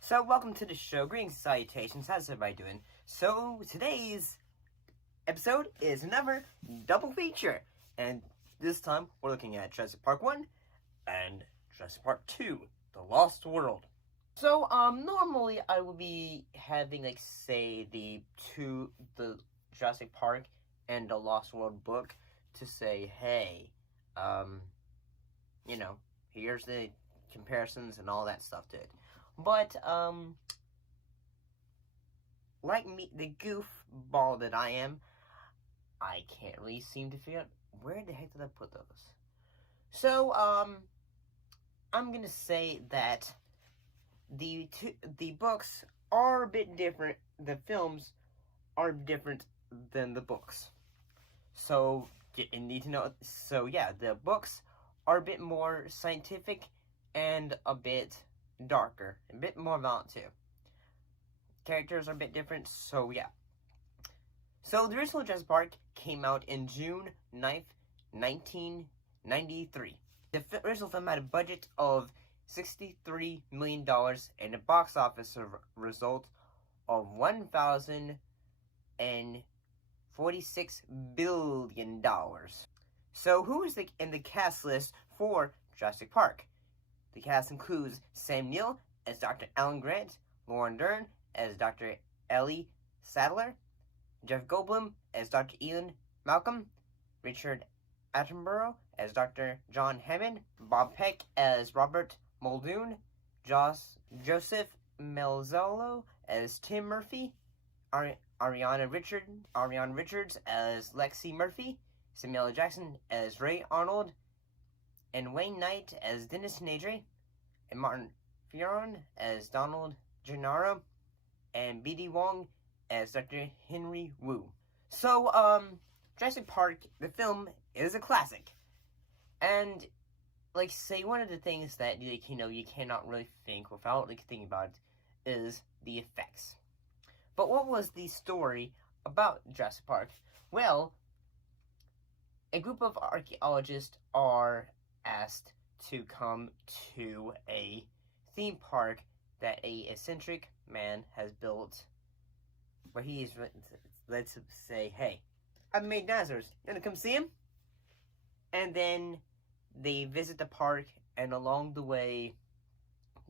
So, welcome to the show. Greetings, salutations. How's everybody doing? So, today's episode is another double feature. And this time, we're looking at Jurassic Park 1 and Jurassic Park 2, The Lost World. So, normally I would be having, say, the Jurassic Park and The Lost World book to say, hey, here's the comparisons and all that stuff to it. But, like me, the goofball that I am, I can't really seem to figure out where the heck did I put those. So, I'm gonna say that the books are a bit different. The films are different than the books. So, you need to know. So, yeah, the books are a bit more scientific and a bit darker, a bit more violent too. Characters are a bit different, so yeah. So the original Jurassic Park came out in June 9th, 1993. The original film had a budget of $63 million and a box office result of $1,046 billion. So who is in the cast list for Jurassic Park? The cast includes Sam Neal as Dr. Alan Grant, Lauren Dern as Dr. Ellie Sattler, Jeff Goldblum as Dr. Ian Malcolm, Richard Attenborough as Dr. John Hammond, Bob Peck as Robert Muldoon, Joseph Melzolo as Tim Murphy, Ariana Richards as Lexi Murphy, Samuel L. Jackson as Ray Arnold, and Wayne Knight as Dennis Nedry, and Martin Fioron as Donald Gennaro, and B.D. Wong as Dr. Henry Wu. So, Jurassic Park, the film, is a classic. And, say, one of the things that, you cannot really think without, thinking about it, is the effects. But what was the story about Jurassic Park? Well, a group of archaeologists are asked to come to a theme park that a eccentric man has built, where he is led to say, hey, I've made dinosaurs, you wanna come see him? And then they visit the park, and along the way,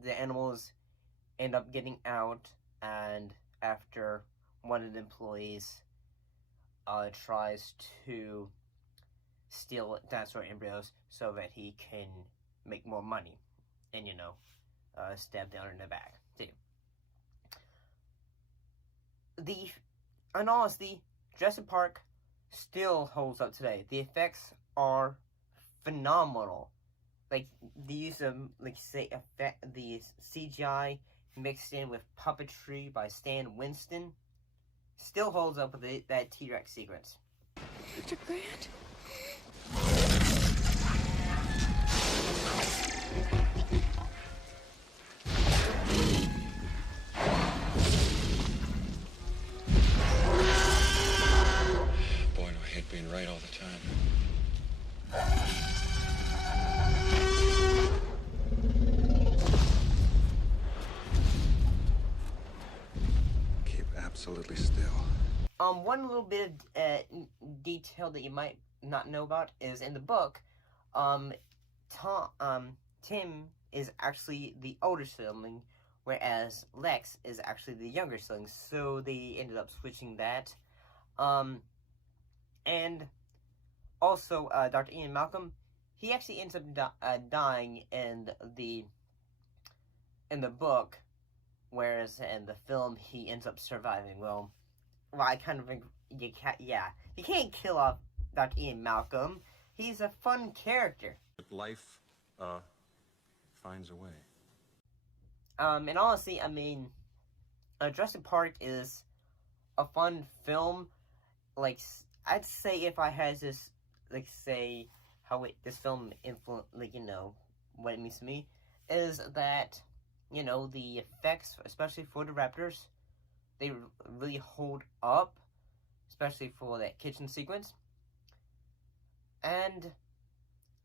the animals end up getting out, and after one of the employees tries to steal dinosaur embryos so that he can make more money, and stab down in the back too. And honestly, Jurassic Park still holds up today. The effects are phenomenal. The use of the CGI mixed in with puppetry by Stan Winston still holds up with that T-Rex sequence. Dr. Grant? Boy, do I hate being right all the time. Keep absolutely still. One little bit of detail that you might not know about is in the book, Tim is actually the older sibling, whereas Lex is actually the younger sibling, so they ended up switching that. And also, Dr. Ian Malcolm, he actually ends up dying in the book, whereas in the film, he ends up surviving. Well, I kind of think you can't kill off Dr. Ian Malcolm. He's a fun character. Life, finds a way. And honestly, Jurassic Park is a fun film. I'd say if I had this, say how this film influenced, what it means to me, is that, the effects, especially for the raptors, they really hold up, especially for that kitchen sequence. And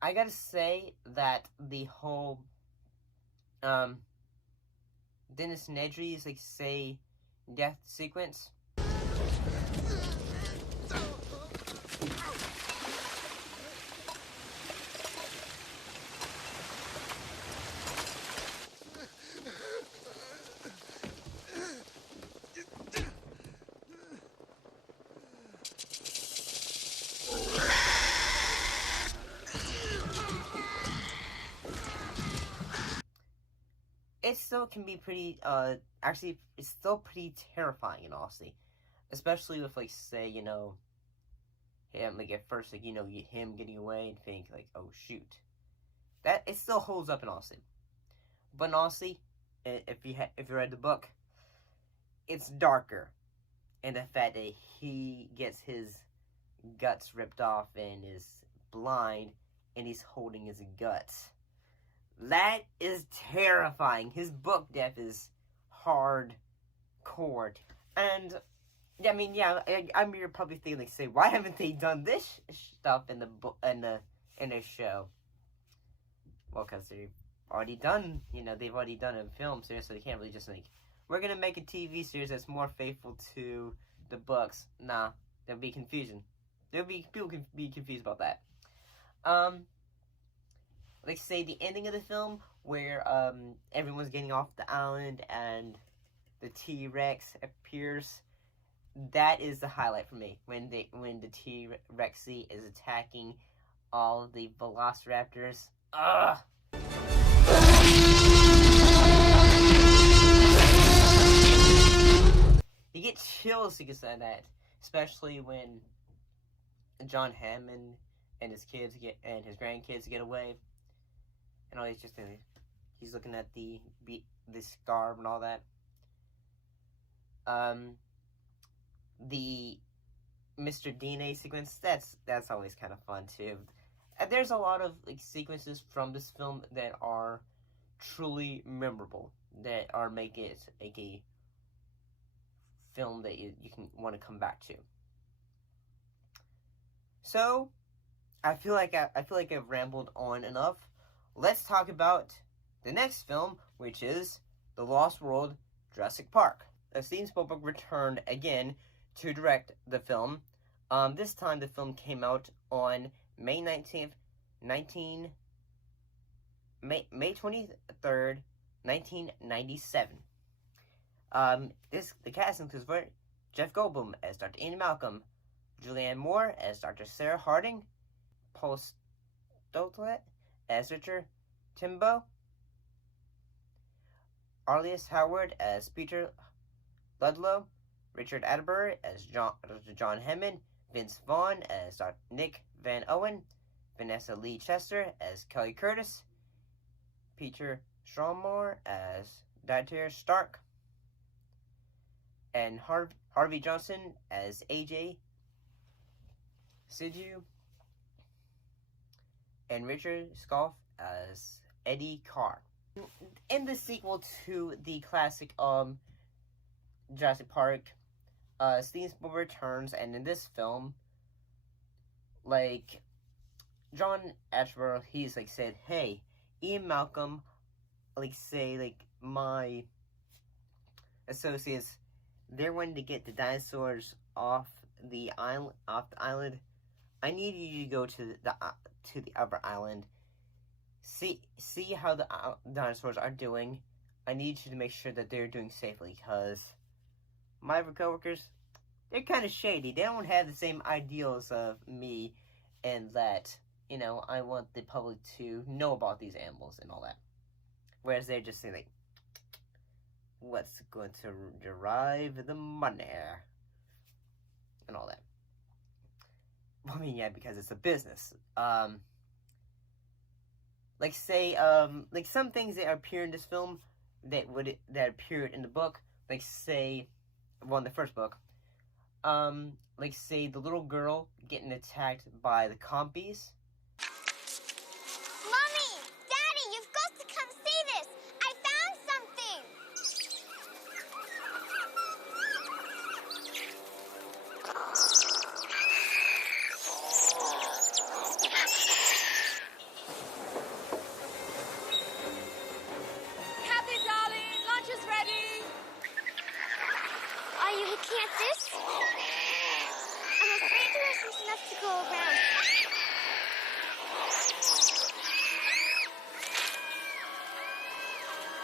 I gotta say that the whole Dennis Nedry's like say death sequence. It still can be pretty, actually, it's still pretty terrifying, in honesty. Especially with, like, say, you know, him, like, at first, like, you know, him getting away and think, like, oh, shoot. That, it still holds up, in honesty. But, in honesty, if you read the book, it's darker. And the fact that he gets his guts ripped off and is blind, and he's holding his guts. That is terrifying. His book death is hardcore. And, I mean, yeah, I'm you're probably thinking, like, say, why haven't they done this stuff in the book, in the show? Well, because they've already done, you know, they've already done a film series, so they can't really just, like, we're gonna make a TV series that's more faithful to the books. Nah, there'll be confusion. People can be confused about that. Like, say, the ending of the film, where, everyone's getting off the island, and the T-Rex appears, that is the highlight for me, when the T-Rexy is attacking all the Velociraptors. Ugh! You get chills because of that, especially when John Hammond and his kids and his grandkids get away. And all he's looking at the scarf and all that. The Mr. DNA sequence, that's always kind of fun too. There's a lot of like sequences from this film that are truly memorable, that are make it like a film that you can want to come back to. So, I feel like I've rambled on enough. Let's talk about the next film, which is The Lost World, Jurassic Park. Steven Spielberg returned again to direct the film. This time the film came out on May 19th, May 23rd, 1997. The cast includes Jeff Goldblum as Dr. Ian Malcolm, Julianne Moore as Dr. Sarah Harding, Paul Stoltz as Richard Timbo, Arliss Howard as Peter Ludlow, Richard Attenborough as John Hammond, Vince Vaughn as Dr. Nick Van Owen, Vanessa Lee Chester as Kelly Curtis, Peter Stormare as Dr. Stark, and Harvey Johnson as AJ Sidhu, and Richard Scoff as Eddie Carr. In the sequel to the classic Jurassic Park, Steven Spielberg returns, and in this film, like, John Attenborough, he's like said, hey, Ian Malcolm, like say, like, my associates, they're wanting to get the dinosaurs off the island. I need you to go to the upper island. See how the dinosaurs are doing. I need you to make sure that they're doing safely, because my other coworkers, they're kind of shady. They don't have the same ideals of me, and that, you know, I want the public to know about these animals and all that. Whereas they're just saying, like, what's going to derive the money? And all that. I mean, yeah, because it's a business. Like, say, like, some things that appear in this film that appeared in the book, like, say, well, in the first book, like, say, the little girl getting attacked by the compies. Mommy! Daddy, you've got to come see this! I found something! there isn't enough to go around.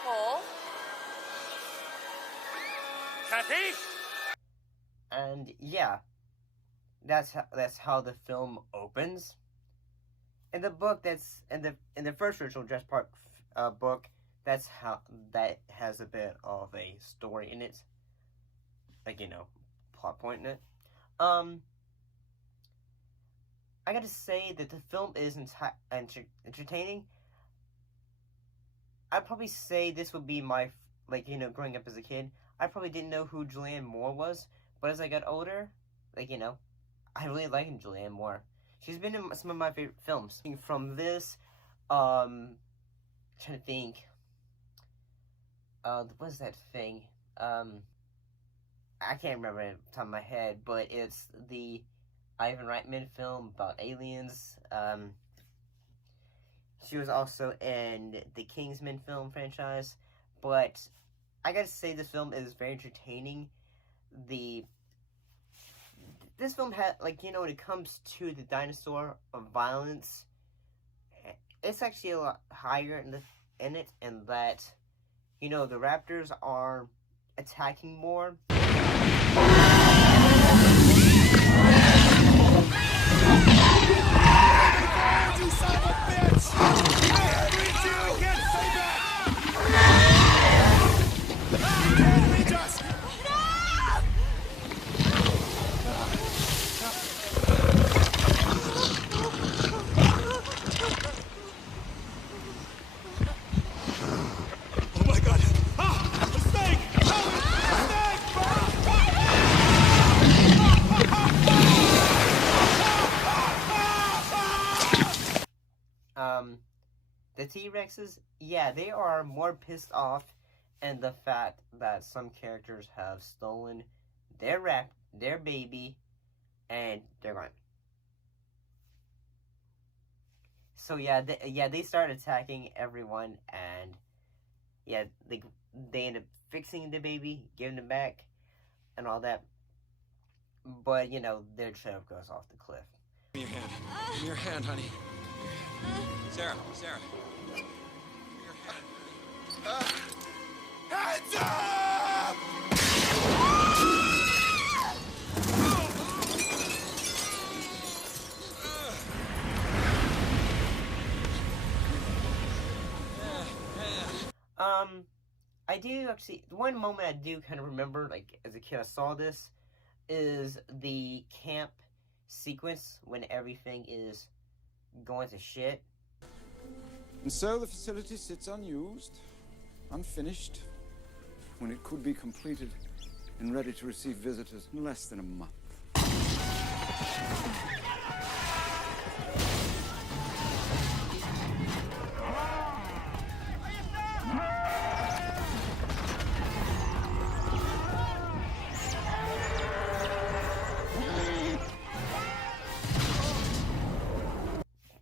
Paul? Kathy? And yeah, that's how the film opens. In the book, that's in the first original Jurassic Park book, that's how that has a bit of a story in it, like, you know, plot point in it. I gotta say that the film is entertaining. I'd probably say this would be my, like, you know, growing up as a kid, I probably didn't know who Julianne Moore was, but as I got older, like, you know, I really like Julianne Moore. She's been in some of my favorite films. From this, trying to think, what's that thing? I can't remember it off the top of my head, but it's the Ivan Reitman film about aliens. She was also in the Kingsman film franchise, but I gotta say this film is very entertaining. This film had, like, you know, when it comes to the dinosaur of violence, it's actually a lot higher in it, and that, you know, the raptors are attacking more. The T-Rexes, yeah, they are more pissed off and the fact that some characters have stolen their baby, and they're gone. So yeah, they start attacking everyone, and yeah, they end up fixing the baby, giving it back, and all that. But you know, their trip goes off the cliff. Give me your hand. Give me your hand, honey. Sarah. Give me your hand. Hands up! I do actually, one moment I do kind of remember, like, as a kid I saw this, is the camp sequence when everything is going to shit. And so the facility sits unused, unfinished, when it could be completed and ready to receive visitors in less than a month.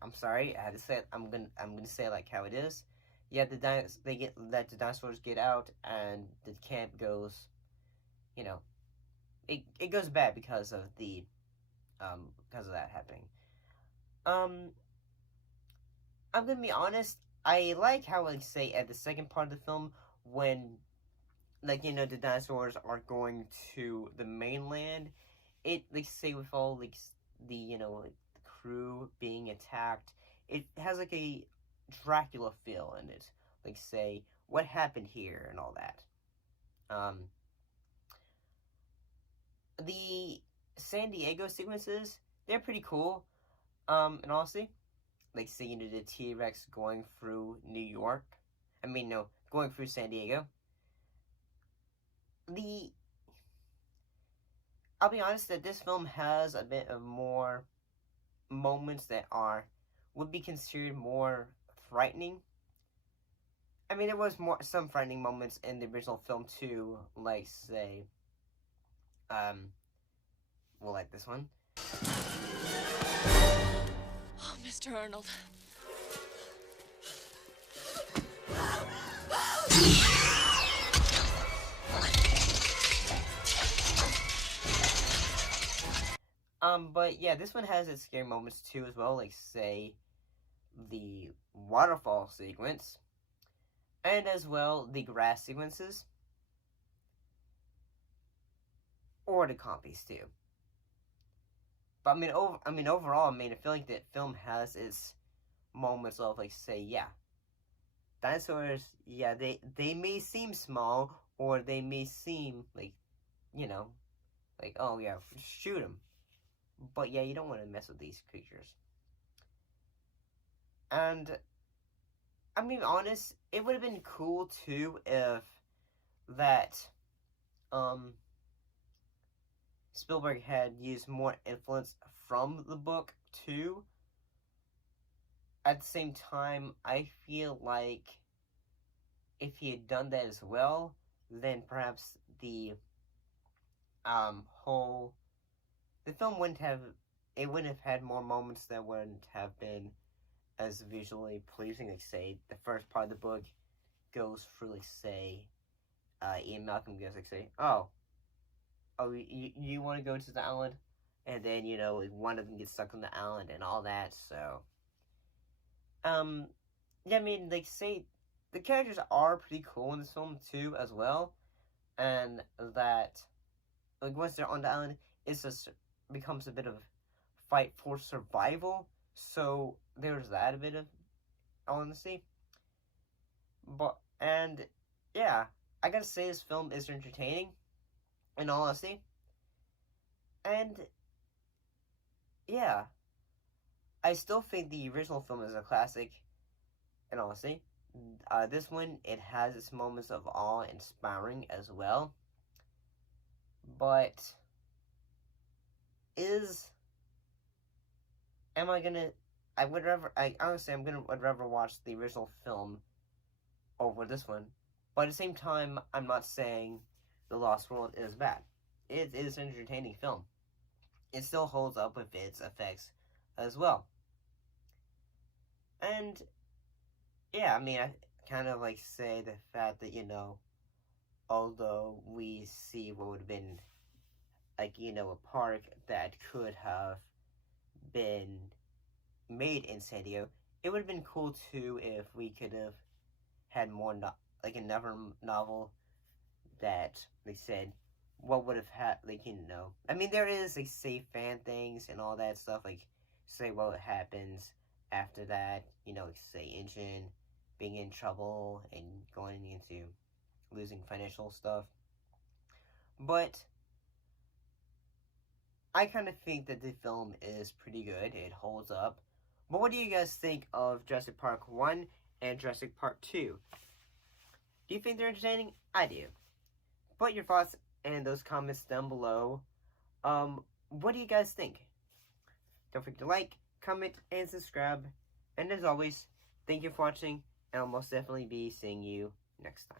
I'm sorry, I had to say it. I'm gonna say it like how it is. Yeah, the dinosaurs get out, and the camp goes, you know, it goes bad because of that happening. I'm gonna be honest. I like how, like, say at the second part of the film, when, like, you know, the dinosaurs are going to the mainland, it, like, say with all, like, the, you know, like, the crew being attacked, it has like a Dracula feel in it, like, say, what happened here and all that. The San Diego sequences, they're pretty cool, and honestly, like, say, you know, the T-Rex going through New York, going through San Diego. I'll be honest that this film has a bit of more moments that would be considered more frightening. I mean, there was some frightening moments in the original film too, like, say, like this one. Oh, Mr. Arnold. But yeah, this one has its scary moments too as well, like say the waterfall sequence, and as well the grass sequences, or the compies too. But overall, I feel like that film has its moments of like say, yeah, dinosaurs, yeah, they may seem small, or they may seem like, like, oh yeah, shoot them. But yeah, you don't want to mess with these creatures. And honest, it would have been cool too if that Spielberg had used more influence from the book too. At the same time, I feel like if he had done that as well, then perhaps the film wouldn't have had more moments that wouldn't have been as visually pleasing. Like say the first part of the book goes through, like say Ian Malcolm goes like say, oh, you want to go to the island, and then like, one of them gets stuck on the island and all that. So yeah, like say the characters are pretty cool in this film too as well, and that like once they're on the island, it just becomes a bit of fight for survival. So there's that a bit of honesty. And yeah, I gotta say this film is entertaining, in all honesty. And yeah, I still think the original film is a classic, in all honesty. This one, it has its moments of awe-inspiring as well. But would rather watch the original film over this one. But at the same time, I'm not saying The Lost World is bad. It is an entertaining film. It still holds up with its effects as well. And yeah, I kind of like say the fact that, although we see what would have been like, a park that could have been made in San Diego, it would have been cool too if we could have had more, like another novel that they said what would have had, like, there is like say fan things and all that stuff, like say what happens after that, like say Engine being in trouble and going into losing financial stuff. But I kind of think that the film is pretty good. It holds up. But what do you guys think of Jurassic Park 1 and Jurassic Park 2? Do you think they're entertaining? I do. Put your thoughts in those comments down below. What do you guys think? Don't forget to like, comment, and subscribe. And as always, thank you for watching, and I'll most definitely be seeing you next time.